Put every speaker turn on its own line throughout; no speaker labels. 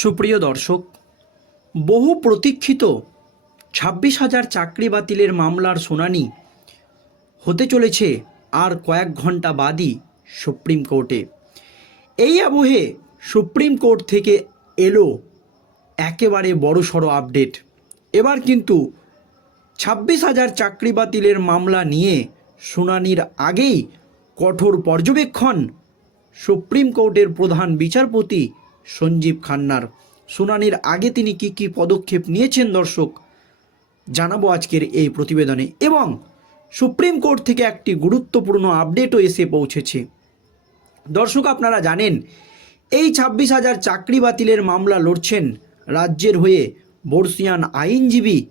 সুপ্রিয় দর্শক, বহু প্রতীক্ষিত ছাব্বিশ হাজার চাকরি বাতিলের মামলার শুনানি হতে চলেছে আর কয়েক ঘণ্টা বাদই সুপ্রিম কোর্টে। এই আবহে সুপ্রিম কোর্ট থেকে এলো একেবারে বড়সড় আপডেট। এবার কিন্তু ছাব্বিশ হাজার চাকরি বাতিলের মামলা নিয়ে শুনানির আগেই কঠোর পর্যবেক্ষণ সুপ্রিম কোর্টের প্রধান বিচারপতি সঞ্জীব খান্নার। শুনানির আগে তিনি কি কি পদক্ষেপ নিয়েছেন দর্শক? জানাব আজকের এই প্রতিবেদনে। এবং সুপ্রিম কোর্ট থেকে একটি গুরুত্বপূর্ণ আপডেটও এসে পৌঁছেছে। দর্শক, আপনারা জানেন, এই ছাব্বিশ হাজার চাকরি বাতিলের মামলা লড়ছেন রাজ্যের হয়ে বর্ষিয়ান আইনজীবী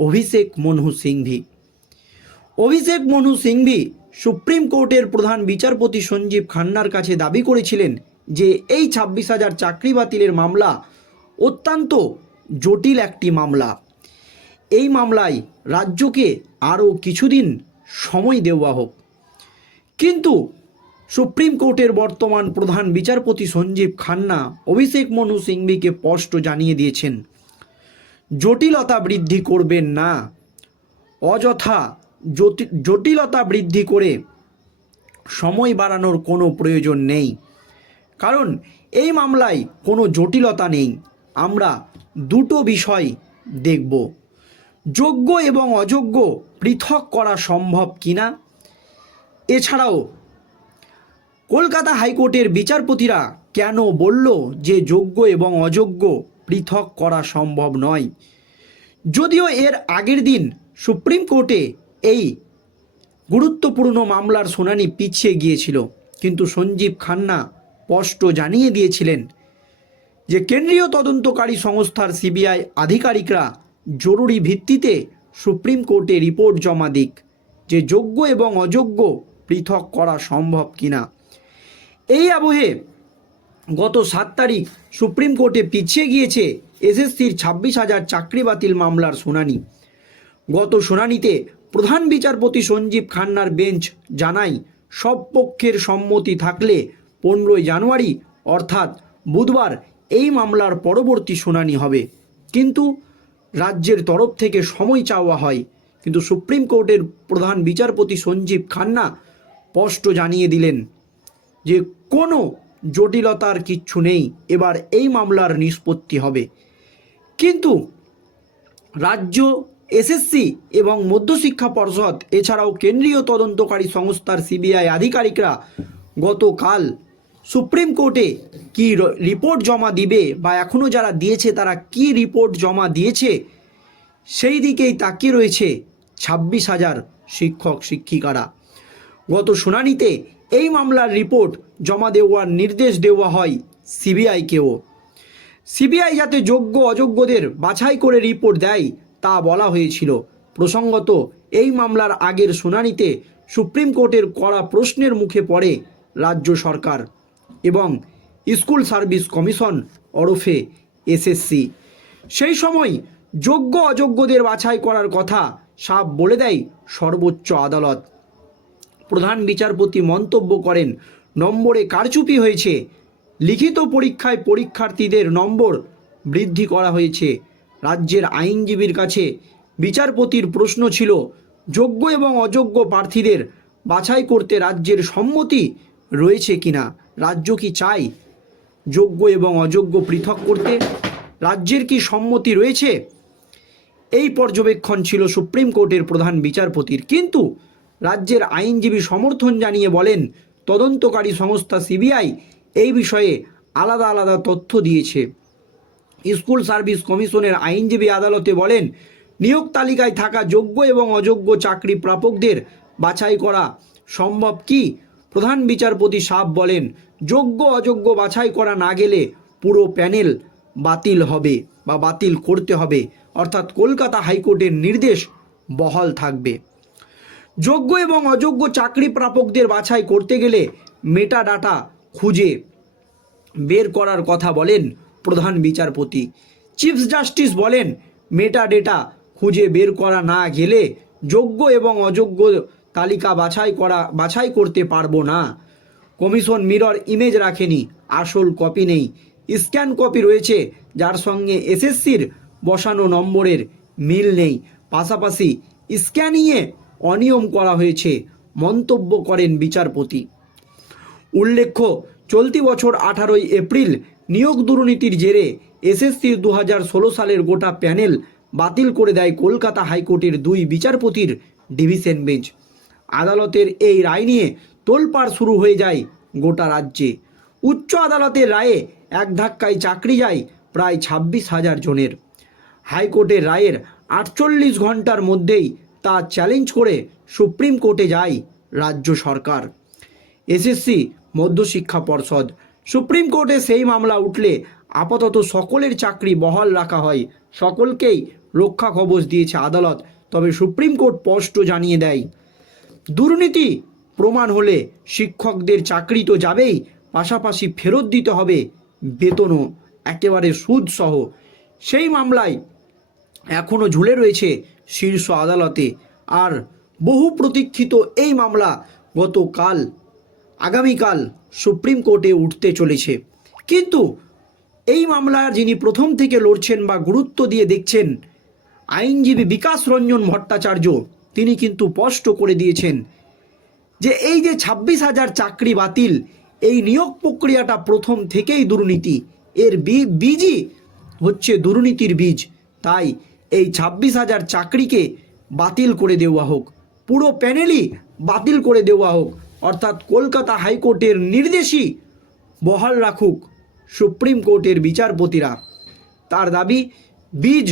অভিষেক মনহু সিংভি। অভিষেক মনু সিংভি সুপ্রিম কোর্টের প্রধান বিচারপতি সঞ্জীব খান্নার কাছে দাবি করেছিলেন যে এই ছাব্বিশ হাজার চাকরি বাতিলের মামলা অত্যন্ত জটিল একটি মামলা। এই মামলায় রাজ্যকে আরও কিছুদিন সময় দেওয়া হোক। কিন্তু সুপ্রিম কোর্টের বর্তমান প্রধান বিচারপতি সঞ্জীব খান্না অভিষেক মনু সিংভিকে স্পষ্ট জানিয়ে দিয়েছেন, জটিলতা বৃদ্ধি করবেন না। অযথা জটিলতা বৃদ্ধি করে সময় বাড়ানোর কোনো প্রয়োজন নেই। কারণ এই মামলায় কোনো জটিলতা নেই। আমরা দুটো বিষয় দেখব। যোগ্য এবং অযোগ্য পৃথক করা সম্ভব কিনা? এছাড়াও, কলকাতা হাইকোর্টের বিচারপতিরা কেন বলল যে যোগ্য এবং অযোগ্য পৃথক করা সম্ভব নয়? যদিও এর আগের দিন সুপ্রিম কোর্টে এই গুরুত্বপূর্ণ মামলার শুনানি পিছিয়ে গিয়েছিল, কিন্তু সঞ্জীব খান্না স্পষ্ট জানিয়ে দিয়েছিলেন যে কেন্দ্রীয় তদন্তকারী সংস্থার সিবিআই আধিকারিকরা জরুরি ভিত্তিতে সুপ্রিম কোর্টে রিপোর্ট জমা দিক যে যোগ্য এবং অযোগ্য পৃথক করা সম্ভব কিনা। এই আবহে গত সাত তারিখ সুপ্রিম কোর্টে পিছিয়ে গিয়েছে এসএসসির ছাব্বিশ হাজার চাকরি বাতিল মামলার শুনানি। গত শুনানিতে প্রধান বিচারপতি সঞ্জীব খান্নার বেঞ্চ জানায়, সব পক্ষের সম্মতি থাকলে পনেরোই জানুয়ারি, অর্থাৎ বুধবার এই মামলার পরবর্তী শুনানি হবে। কিন্তু রাজ্যের তরফ থেকে সময় চাওয়া হয়। কিন্তু সুপ্রিম কোর্টের প্রধান বিচারপতি সঞ্জীব খান্না স্পষ্ট জানিয়ে দিলেন যে কোনো জটিলতার কিচ্ছু নেই, এবার এই মামলার নিষ্পত্তি হবে। কিন্তু রাজ্য এসএসসি এবং মধ্যশিক্ষা পর্ষদ, এছাড়াও কেন্দ্রীয় তদন্তকারী সংস্থার সিবিআই আধিকারিকরা গতকাল সুপ্রিম কোর্টে কি রিপোর্ট জমা দিবে বা এখনও যারা দিয়েছে, তারা কি রিপোর্ট জমা দিয়েছে, সেই দিকেই তাকিয়ে রয়েছে ছাব্বিশ হাজার শিক্ষক, শিক্ষিকারা। গত শুনানিতে এই মামলার রিপোর্ট জমা দেওয়ার নির্দেশ দেওয়া হয় সিবিআইকেও। সিবিআই যাতে যোগ্য, অযোগ্যদের বাছাই করে রিপোর্ট দেয়, তা বলা হয়েছিল। প্রসঙ্গত, এই মামলার আগের শুনানিতে সুপ্রিম কোর্টের কড়া প্রশ্নের মুখে পড়ে রাজ্য সরকার। এবং স্কুল সার্ভিস কমিশন ওরফে এসএসসি। সেই সময় যোগ্য অযোগ্যদের বাছাই করার কথা সাপ বলে দেয় সর্বোচ্চ আদালত। প্রধান বিচারপতি মন্তব্য করেন, নম্বরে কারচুপি হয়েছে, লিখিত পরীক্ষায় পরীক্ষার্থীদের নম্বর বৃদ্ধি করা হয়েছে। রাজ্যের আইনজীবীর কাছে বিচারপতির প্রশ্ন ছিল, যোগ্য এবং অযোগ্য প্রার্থীদের বাছাই করতে রাজ্যের সম্মতি রয়েছে কিনা? রাজ্য কি চায় যোগ্য এবং অযোগ্য পৃথক করতে রাজ্যের কি সম্মতি রয়েছে? এই পর্যবেক্ষণ ছিল সুপ্রিম কোর্টের প্রধান বিচারপতির। কিন্তু রাজ্যের আইনজীবী সমর্থন জানিয়ে বলেন, তদন্তকারী সংস্থা সিবিআই এই বিষয়ে আলাদা আলাদা তথ্য দিয়েছে। স্কুল সার্ভিস কমিশনের আইনজীবী আদালতে বলেন, নিয়োগ তালিকায় থাকা যোগ্য এবং অযোগ্য চাকরি প্রাপকদের বাছাই করা সম্ভব কি? প্রধান বিচারপতি সাহ বলেন, যোগ্য অযোগ্য বাছাই করা না গেলে পুরো প্যানেল বাতিল হবে বা বাতিল করতে হবে। অর্থাৎ কলকাতা হাইকোর্টের নির্দেশ বহাল থাকবে। যোগ্য এবং অযোগ্য চাকরি প্রাপকদের বাছাই করতে গেলে মেটা ডাটা খুঁজে বের করার কথা বলেন প্রধান বিচারপতি। চিফ জাস্টিস বলেন মেটা ডেটা খুঁজে বের করা না গেলে যোগ্য এবং অযোগ্য তালিকা বাছাই করা, বাছাই করতে পারব না। কমিশন মিরর ইমেজ রাখেনি, আসল কপি নেই। স্ক্যান কপি রয়েছে, যার সঙ্গে এসএসসির বসানো নম্বরের মিল নেই। পাশাপাশি স্ক্যানিংয়ে অনিয়ম করা হয়েছে, মন্তব্য করেন বিচারপতি। উল্লেখ্য, চলতি বছর আঠারোই এপ্রিল নিয়োগ দুর্নীতির জেরে এসএসসির দু ষোলো সালের গোটা প্যানেল বাতিল করে দেয় কলকাতা হাইকোর্টের দুই বিচারপতির ডিভিশন বেঞ্চ। আদালতের এই রায় নিয়ে তোলপাড় শুরু হয়ে যায় গোটা রাজ্যে। উচ্চ আদালতের রায়ে এক ধাক্কায় চাকরি যায় প্রায় ছাব্বিশ হাজার জনের। হাইকোর্টের রায়ের আটচল্লিশ ঘণ্টার মধ্যেই তা চ্যালেঞ্জ করে সুপ্রিম কোর্টে যায় রাজ্য সরকার। এসএসসি মধ্যশিক্ষা পর্ষদ। সুপ্রিম কোর্টে সেই মামলা উঠলে আপাতত সকলের চাকরি বহাল রাখা হয়, সকলকেই রক্ষা কবচ দিয়েছে আদালত। তবে সুপ্রিম কোর্ট স্পষ্ট জানিয়ে দেয় দুর্নীতি প্রমাণ হলে শিক্ষকদের চাকরি তো যাবেই, পাশাপাশি ফেরত দিতে হবে বেতনও, একেবারে সুদসহ। সেই মামলায় এখনও ঝুলে রয়েছে শীর্ষ আদালতে। আর বহু প্রতীক্ষিত এই মামলা গতকাল, আগামীকাল সুপ্রিম কোর্টে উঠতে চলেছে। কিন্তু এই মামলা যিনি প্রথম থেকে লড়ছেন বা গুরুত্ব দিয়ে দেখছেন, আইনজীবী বিকাশ রঞ্জন ভট্টাচার্য তিনি কিন্তু স্পষ্ট করে দিয়েছেন যে এই যে ছাব্বিশ হাজার চাকরি বাতিল, এই নিয়োগ প্রক্রিয়াটা প্রথম থেকেই দুর্নীতি। এর বীজই হচ্ছে দুর্নীতির বীজ। তাই এই ছাব্বিশ হাজার চাকরিকে বাতিল করে দেওয়া হোক, পুরো প্যানেলই বাতিল করে দেওয়া হোক, অর্থাৎ কলকাতা হাইকোর্টের নির্দেশই বহাল রাখুক সুপ্রিম কোর্টের বিচারপতিরা। তার দাবি, বীজ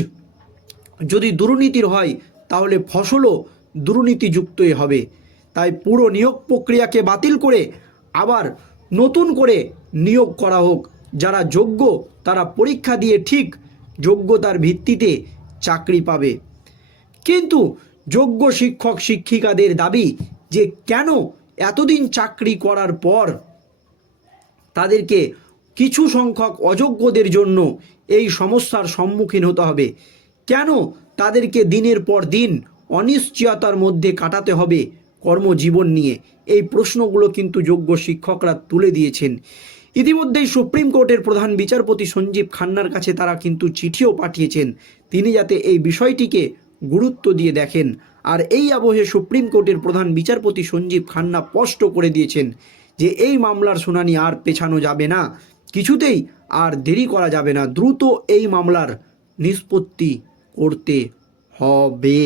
যদি দুর্নীতির হয় তাহলে ফসলও দুর্নীতিযুক্তই হবে। তাই পুরো নিয়োগ প্রক্রিয়াকে বাতিল করে আবার নতুন করে নিয়োগ করা হোক। যারা যোগ্য, তারা পরীক্ষা দিয়ে ঠিক যোগ্যতার ভিত্তিতে চাকরি পাবে। কিন্তু যোগ্য শিক্ষক, শিক্ষিকাদের দাবি যে কেন এতদিন চাকরি করার পর তাদেরকে কিছু সংখ্যক অযোগ্যদের জন্য এই সমস্যার সম্মুখীন হতে হবে। কেন তাদেরকে দিনের পর দিন অনিশ্চয়তার মধ্যে কাটাতে হবে কর্মজীবন নিয়ে। এই প্রশ্নগুলো কিন্তু যোগ্য শিক্ষকরা তুলে দিয়েছেন। ইতিমধ্যেই সুপ্রিম কোর্টের প্রধান বিচারপতি সঞ্জীব খান্নার কাছে তারা কিন্তু চিঠিও পাঠিয়েছেন। তিনি যাতে এই বিষয়টিকে গুরুত্ব দিয়ে দেখেন। আর এই আবহে সুপ্রিম কোর্টের প্রধান বিচারপতি সঞ্জীব খান্না স্পষ্ট করে দিয়েছেন যে এই মামলার শুনানি আর পেছানো যাবে না। কিছুতেই আর দেরি করা যাবে না। দ্রুত এই মামলার নিষ্পত্তি করতে হবে।